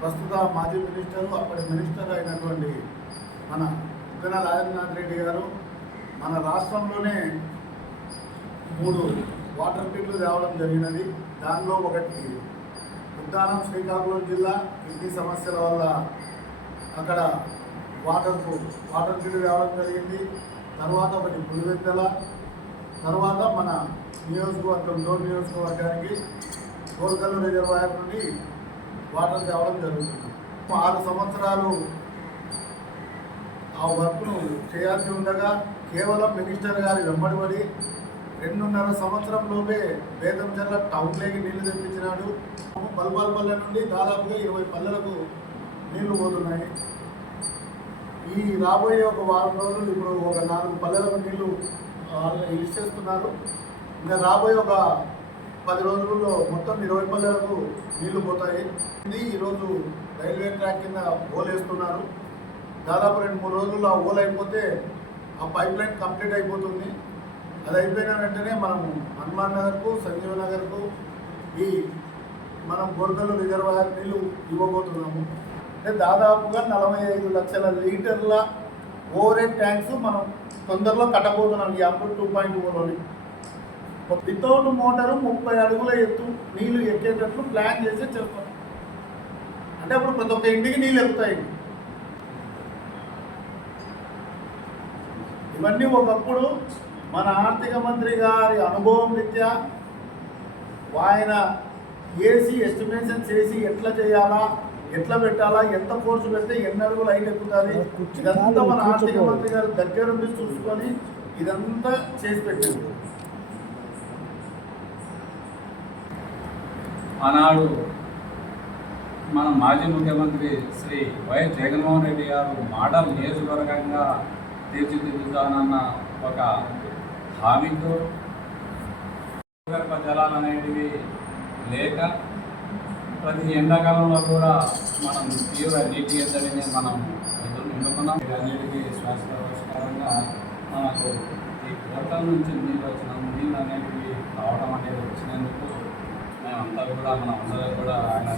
ప్రస్తుత మాజీ మినిస్టర్ అప్పటి మినిస్టర్ అయినటువంటి మన ఉగ్గన రాజేంద్రనాథ్ రెడ్డి గారు మన రాష్ట్రంలోనే మూడు వాటర్ పిట్లు తేవడం జరిగినది. దానిలో ఒకటి ఉద్దానం శ్రీకాకుళం జిల్లా కిడ్నీ సమస్యల వల్ల అక్కడ వాటర్కు వాటర్ బిల్లు తేవడం జరిగింది. తర్వాత ఒకటి పులివెత్తల తర్వాత మన నియోజకవర్గం డోర్ నియోజకవర్గానికి కోరకల్లు రిజర్వాయర్ నుండి వాటర్ తేవడం జరుగుతుంది. ఆరు సంవత్సరాలు ఆ వర్క్ను చేయాల్సి ఉండగా కేవలం మినిస్టర్ గారి వెంబడిపడి రెండున్నర సంవత్సరంలోపే బేదంచర్ల టౌన్లోకి నీళ్ళు తెప్పించినాడు. బల్బాల్పల్లె నుండి దాదాపుగా ఇరవై పల్లెలకు నీళ్ళు పోతున్నాయి. ఈ రాబోయే ఒక వారం రోజులు ఇప్పుడు ఒక నాలుగు పల్లెలకు నీళ్ళు ఇచ్చేస్తున్నారు ఇంకా రాబోయే ఒక పది రోజుల్లో మొత్తం ఇరవై పల్లెలకు నీళ్ళు పోతాయి. ఇది ఈరోజు రైల్వే ట్రాక్ కింద ఓలేస్తున్నారు. దాదాపు రెండు మూడు రోజుల్లో ఆ ఓల్ అయిపోతే ఆ పైప్ లైన్ కంప్లీట్ అయిపోతుంది. అది అయిపోయిన వెంటనే మనం హనుమాన్ నగర్కు సంజీవ నగర్కు ఈ మనం గొర్రెలు రిజర్వాయర్ నీళ్ళు ఇవ్వబోతున్నాము. అంటే దాదాపుగా నలభై ఐదు లక్షల లీటర్ల ఓవరేజ్ ట్యాంక్స్ మనం తొందరలో కట్టబోతున్నాం. ఈ అప్పుడు టూ పాయింట్ ఓలోని. వితౌట్ మోటారు ముప్పై అడుగుల ఎత్తు నీళ్ళు ఎక్కేటట్లు ప్లాన్ చేసి చేస్తాం. అంటే అప్పుడు ప్రతి ఒక్క ఇంటికి నీళ్ళు ఎక్కుతాయి. ఇవన్నీ ఒకప్పుడు మన ఆర్థిక మంత్రి గారి అనుభవం రీత్యా ఆయన ఏసీ ఎస్టిమేషన్ చేసి ఎట్లా చేయాలా ఎట్లా పెట్టాలా ఎంత ఫోర్స్ పెడితే ఎన్ని అడుగులు లైన్ ఎక్కుతుంది ఇదంతా మన ఆర్థిక మంత్రి గారు దగ్గరుండి చూసుకొని ఇదంతా చేసి పెట్టింది ఆనాడు మన మాజీ ముఖ్యమంత్రి శ్రీ వైఎస్ జగన్మోహన్ రెడ్డి గారు మోడల్ నియోజకవర్గంగా తీర్చిదిద్దుతానన్న ఒక హామీతో భూగర్భ జలాలు అనేటివి లేక ప్రతి ఎండాకాలంలో కూడా మనం తీవ్ర నీటి ఎద్దడిని మనం ఎదురు నిండుకున్నాం అన్నిటికీ శాస్త్రపరంగా మనకు ఈ కోటల నుంచి నీళ్ళు వచ్చిన నీళ్ళు అనేటివి రావడం అనేది వచ్చినందుకు అంతా కూడా మన అందరూ కూడా ఆయన